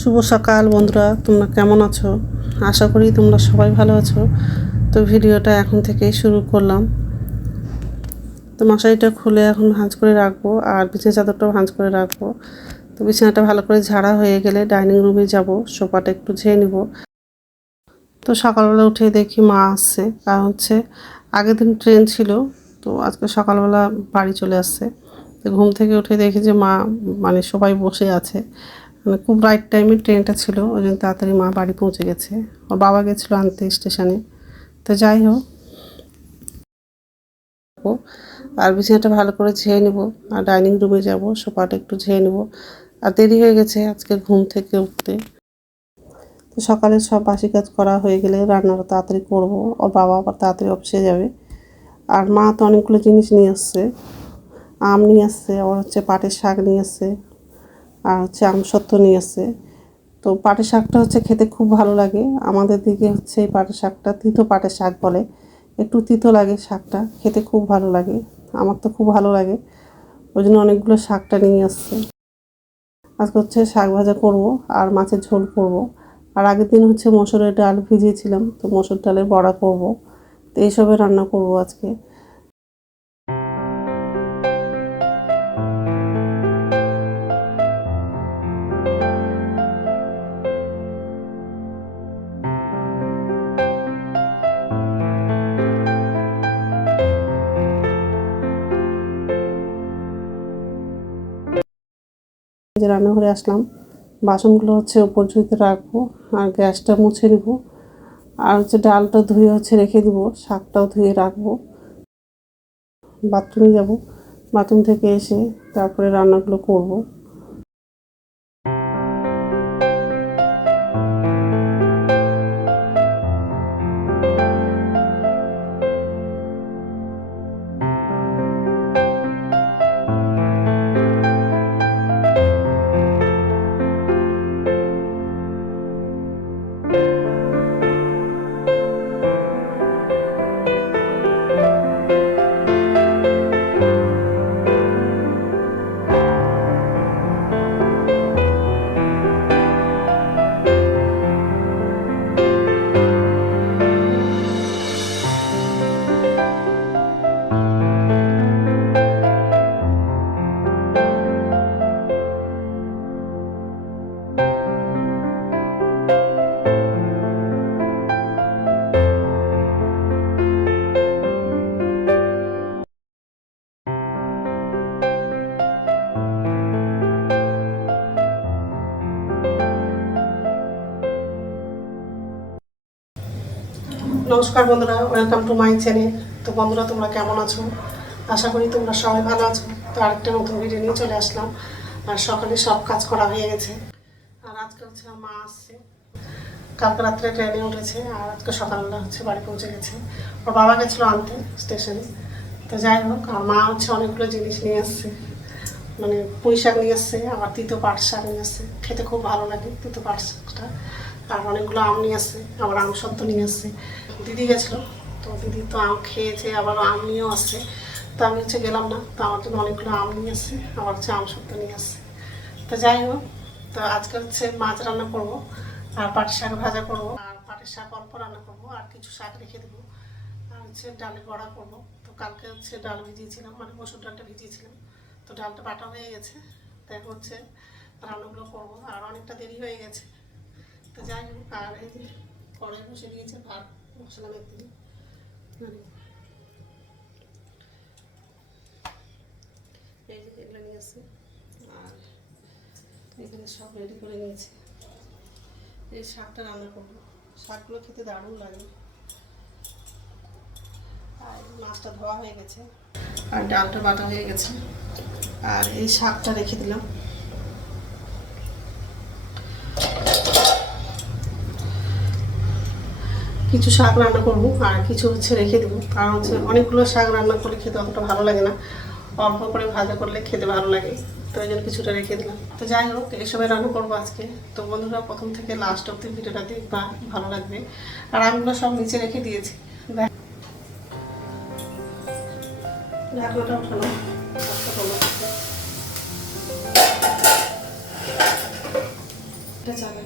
শুভ সকাল বন্ধুরা, তোমরা কেমন আছো? আশা করি তোমরা সবাই ভালো আছো। তো ভিডিওটা এখন থেকেই শুরু করলাম। তো মশারিটা খুলে এখন ভাঁজ করে রাখবো আর বিছানা চাদরটাও ভাঁজ করে রাখবো। তো বিছানাটা ভালো করে ঝাড়া হয়ে গেলে ডাইনিং রুমে যাব, সোফাটা একটু ঝেড়ে নিব। তো সকালবেলা উঠে দেখি মা আসছে, কারণ হচ্ছে আগের দিন ট্রেন ছিল, তো আজকে সকালবেলা বাড়ি চলে আসছে। তো ঘুম থেকে উঠে দেখি যে মা মানে সবাই বসে আছে, মানে খুব রাইট টাইমে ট্রেনটা ছিল, ওই জন্য তাড়াতাড়ি মা বাড়ি পৌঁছে গেছে। ওর বাবা গেছিলো আনতে স্টেশনে। তো যাই হোক, আর বিছানাটা ভালো করে ঝেড়ে নেব আর ডাইনিং রুমে যাব, সোফাটা একটু ঝেড়ে নেব। আর দেরি হয়ে গেছে আজকে ঘুম থেকে উঠতে। তো সকালে সব বাসি কাজ করা হয়ে গেলে রান্নাটা তাড়াতাড়ি করব, ওর বাবা আবার তাড়াতাড়ি অফিসে যাবে। আর মা তো অনেকগুলো জিনিস নিয়ে আসছে, আম নিয়ে আসছে, আবার হচ্ছে পাটের শাক নিয়ে আসছে, আর হচ্ছে আমসত্ত্ব নিয়ে আসছে। তো পাটের শাকটা হচ্ছে খেতে খুব ভালো লাগে। আমাদের দিকে হচ্ছে এই পাটের শাকটা তিতো পাটের শাক বলে, একটু তিতো লাগে শাকটা, খেতে খুব ভালো লাগে। আমার তো খুব ভালো লাগে, ওই জন্য অনেকগুলো শাকটা নিয়ে আসছে। আজকে হচ্ছে শাক ভাজা করব আর মাছের ঝোল করব। আর আগের দিন হচ্ছে মসুরের ডাল ভিজিয়েছিলাম, তো মসুর ডালের বড়া করব। তো এইসবের রান্না করব আজকে। যে রান্নাঘরে আসলাম, বাসনগুলো হচ্ছে উপর ঝুঁতে রাখবো আর গ্যাসটা মুছে নেব। আর হচ্ছে ডালটা ধুয়ে হচ্ছে রেখে দিব, শাকটাও ধুয়ে রাখবো। বাথরুমে যাব, বাথরুম থেকে এসে তারপরে রান্নাগুলো করব। নমস্কার বন্ধুরা, ওয়েলকাম টু মাই চ্যানেল। তো বন্ধুরা, তোমরা কেমন আছো? আশা করি তোমরা সবাই ভালো আছো। তো আরেকটা নতুন ভিডিও নিয়ে চলে আসলাম। আর সকালে সব কাজ করা হয়ে গেছে। আর আজকে হচ্ছে আমার মা আসছে, কালকে রাত্রে ট্রেনে উঠেছে আর আজকে সকালবেলা হচ্ছে বাড়ি পৌঁছে গেছে। ওর বাবা গেছিলো আনতে স্টেশনে। তো যাই হোক, আর মা হচ্ছে অনেকগুলো জিনিস নিয়ে আসছে, মানে পুঁই শাক নিয়ে আসছে, আবার তিতো পাট শাক নিয়ে আসছে, খেতে খুব ভালো লাগে তিতো পাট শাকটা। আর অনেকগুলো আম নিয়ে আসছে, আবার আম সত্ত্ব নিয়ে আসছে। দিদি গেছিলো, তো দিদি তো আম খেয়েছে, আবার আম নিয়েও আসছে। তো আমি হচ্ছে গেলাম না, তো আমার জন্য অনেকগুলো আম নিয়ে আসছে, আবার হচ্ছে আম সত্ত্ব নিয়ে আসছে। তো যাই হোক, তো আজকে হচ্ছে মাছ রান্না করবো আর পাটের শাক ভাজা করবো, আর পাটের শাক অল্প রান্না করবো আর কিছু শাক রেখে দেবো। আর হচ্ছে ডালে বড়া করবো। তো কালকে হচ্ছে ডাল ভিজিয়েছিলাম, মানে মসুর ডালটা ভিজিয়েছিলাম, তো ডালটা বাটা হয়ে গেছে। তো এখন হচ্ছে রান্নাগুলো করবো, আর অনেকটা দেরি হয়ে গেছে। তো যাই হোক, আর এই যে কড়াই বসে দিয়েছে, ভাত মশলা মেখে দিই, মানে এই যে এগুলো নিয়ে আসছি আর এখানে সব রেডি করে নিয়েছি। এই শাকটা রান্না করবো, শাকগুলো খেতে দারুণ লাগে। আর মাছটা ধোয়া হয়ে গেছে আর ডালটা বাটা হয়ে গেছে, আর এই শাকটা রেখে দিলাম। কিছু শাক রান্না করবো আর কিছু হচ্ছে রেখে দেবো, কারণ হচ্ছে অনেকগুলো শাক রান্না করলে খেতে অতটা ভালো লাগে না, অল্প করে ভাজা করলে খেতে ভালো লাগে। তো ওই জন্য কিছুটা রেখে দিলাম। তো যাই হোক, এসবে রান্না করবো আজকে। তো বন্ধুরা, প্রথম থেকে লাস্ট অব্দি ভিডিওটা দেখবা, ভালো লাগবে। আর আমগুলো সব নিচে রেখে দিয়েছি। ঢাকনাটা উঠানো, এটা যাবে,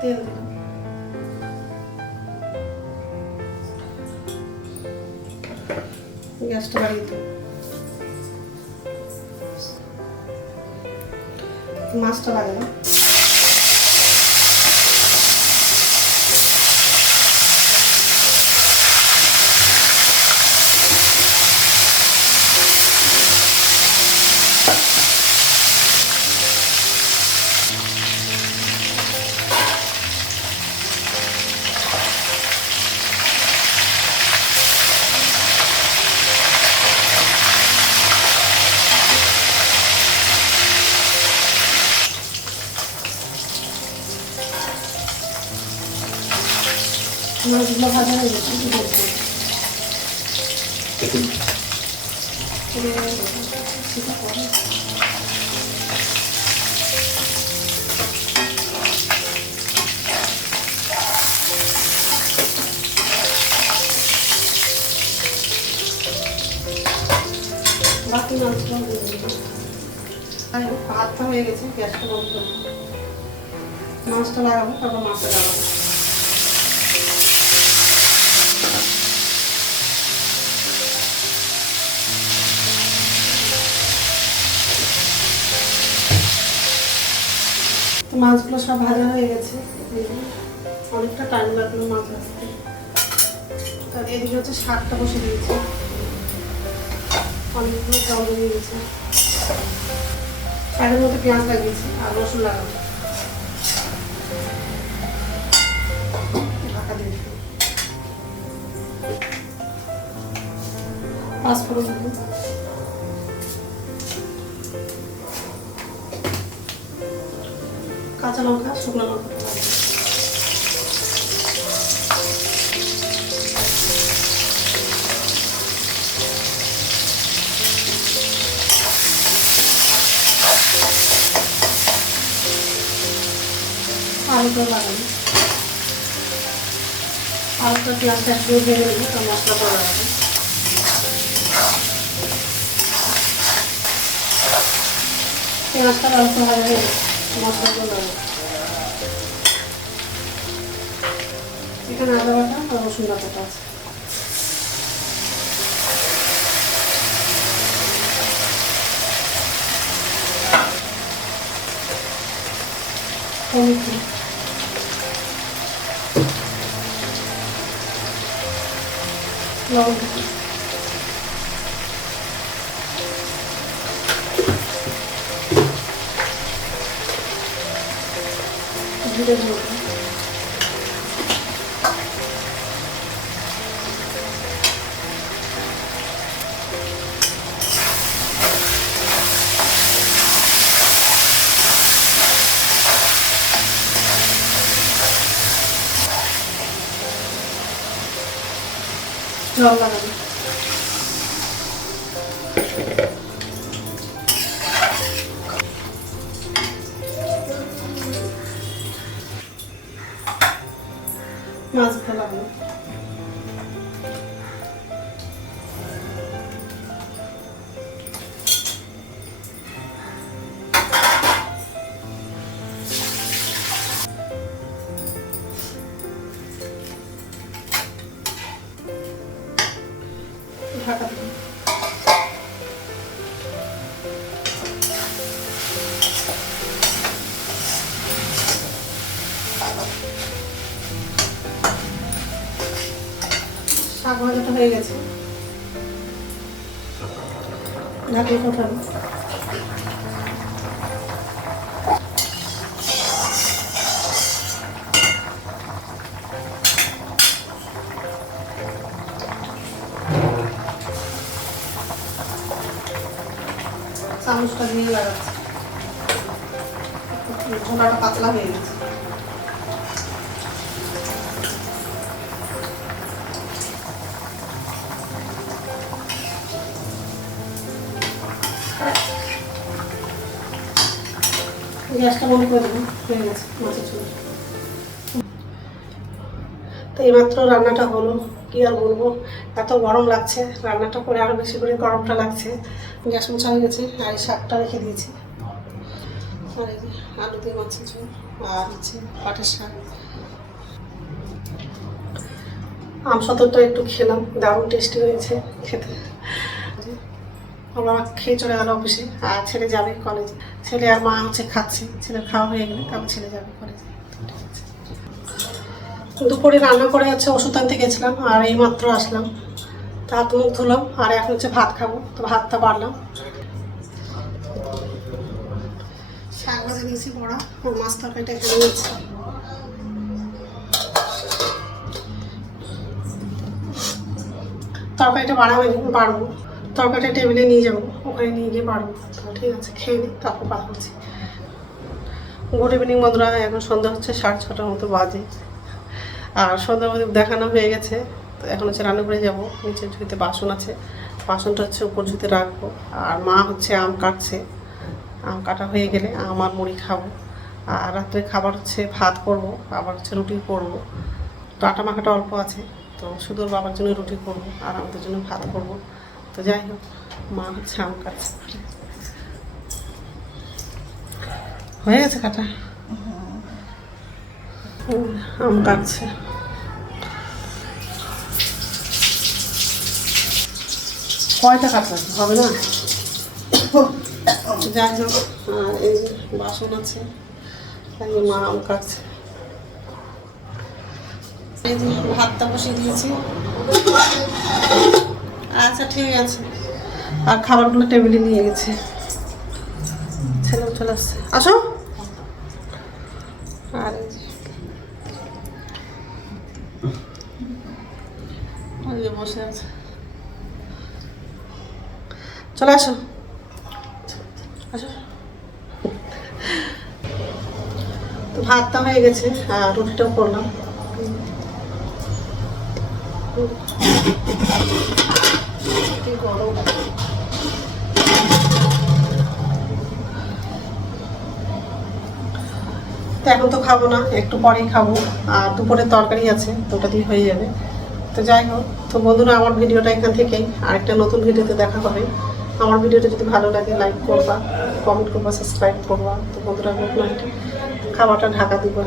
তেল দিলাম, গ্যাসটা বাড়িয়ে দিই, মাছটা লাগালাম, মাছগুলো ভাজা হয়ে গেছে, বাকি মাছগুলো ভাতটা হয়ে গেছে, গ্যাসটা বন্ধ করবো, মাছটা লাগাবো, তারপর মাছটা লাগাবো। মাছগুলো সব ভাজা হয়ে গেছে, অনেকটা টাইম লাগলো মাছ ভাজতে। তার এদিকে হচ্ছে শাকটা বসে দিয়েছি, অনেকগুলো জল দিয়ে গেছে, শাকের মধ্যে পেঁয়াজ লাগিয়েছি আর রসুন লাগাবো, ঢাকা দিয়ে দিই, পাঁচফোড়ন দেবো, কাঁচা লঙ্কা, শুকনো লঙ্কা, আলুটা লাগাবো, আলুটা পেঁয়াজটা একটু ভেঙে নেবো, তার মশলা করে লাগাবো, পেঁয়াজটা অল্প ভাজা হয়ে গেছে, মশলাগুলো লাগাবো, এখানে আদা বাটা আর রসুন বাটাটা আছে, হলুদ, লবণ, জিরে গুঁড়ো, জল লাগাবো, মাছগুলো লাগাবো, ঢাকা দেবো, শাক ভাজাটা হয়ে গেছে, ঢাকিয়ে ফোটাবো, চামচটা দিয়ে লাগাচ্ছি, ঝোলাটা পাতলা হয়ে গেছে, গ্যাসটা বন্ধ করে দেবো, হয়ে গেছে মাছের ঝোল। তো এইমাত্র রান্নাটা হলো, কি আর বলবো, এত গরম লাগছে, রান্নাটা করে আরও বেশি করে গরমটা লাগছে। গ্যাস মোছা হয়ে গেছে আর শাকটা রেখে দিয়েছি। আর এই যে আলু দিয়ে মাছের ঝোল আর হচ্ছে পাটের শাক। আম সত্তরটা একটু খেলাম, দারুণ টেস্টি হয়েছে খেতে। আমরা খেয়ে চলে গেল অফিসে, আর ছেলে যাবে কলেজে। ছেলে আর মা হচ্ছে খাচ্ছে, ছেলের খাওয়া হয়ে গেলে তারপর ছেলে যাবে কলেজে। দুপুরে রান্না করে হচ্ছে ওষুধ আনতে গেছিলাম, আর এই মাত্র আসলাম, তা হাত মুখ ধুলাম, আর এখন হচ্ছে ভাত খাবো। তো ভাতটা বাড়লাম, শাক ভাজা দিয়েছি বড়া, আর মাছ তরকারিটা এখানে নিয়েছি। তরকারিটা বাড়া হয়নি, বাড়বো। তরকারিটা টেবিলে নিয়ে যাবো, ওখানে নিয়ে গিয়ে বাড়বো। তো ঠিক আছে, খেয়ে নিই, তারপর কথা বলছি। গুড ইভিনিং বন্ধুরা, এখন সন্ধ্যা হচ্ছে 6:30টার মতো বাজে, আর সন্ধ্যা মধ্যে দেখানো হয়ে গেছে। তো এখন হচ্ছে রান্না করে যাবো। নিচের ঝুঁতে বাসন আছে, বাসনটা হচ্ছে উপর ঝুঁতে রাখবো। আর মা হচ্ছে আম কাটছে, আম কাটা হয়ে গেলে আম আর মুড়ি খাবো। আর রাত্রে খাবার হচ্ছে ভাত করবো, আবার হচ্ছে রুটি করবো। তো আটা মাখাটা অল্প আছে, তো শুধু ওর বাবার জন্য রুটি করবো আর আমাদের জন্য ভাত করবো। তো যাই হোক, মা হচ্ছে আম কাটছে। হয়ে গেছে কাটা, আম কাটছে। কয়টা কাটতে হবে না? যাই হোক, আর এই যে বাসন আছে, মা আম কাটছে। এই যে ভাতটা বসিয়ে দিয়েছি। আচ্ছা ঠিক আছে, আর খাবারগুলো টেবিলে নিয়ে গেছে। ছেলেও চলে আসছে, আসো। আর এই যে বসে আছে, চলে আসো, আসো। তো ভাতটা হয়ে গেছে, আর রুটিটাও করলাম। গরম, তো এখন তো খাবো না, একটু পরেই খাবো। আর দুপুরের তরকারি আছে, তো ওটা দিয়ে হয়ে যাবে। তো যাই হোক, তো বন্ধুরা আমার ভিডিওটা এখান থেকেই, আরেকটা নতুন ভিডিওতে দেখা হবে। আমার ভিডিওটা যদি ভালো লাগে লাইক করবা, কমেন্ট করবা, সাবস্ক্রাইব করবা। তো বন্ধুরা গুড নাইট, খাবারটা ঢাকা দিবা।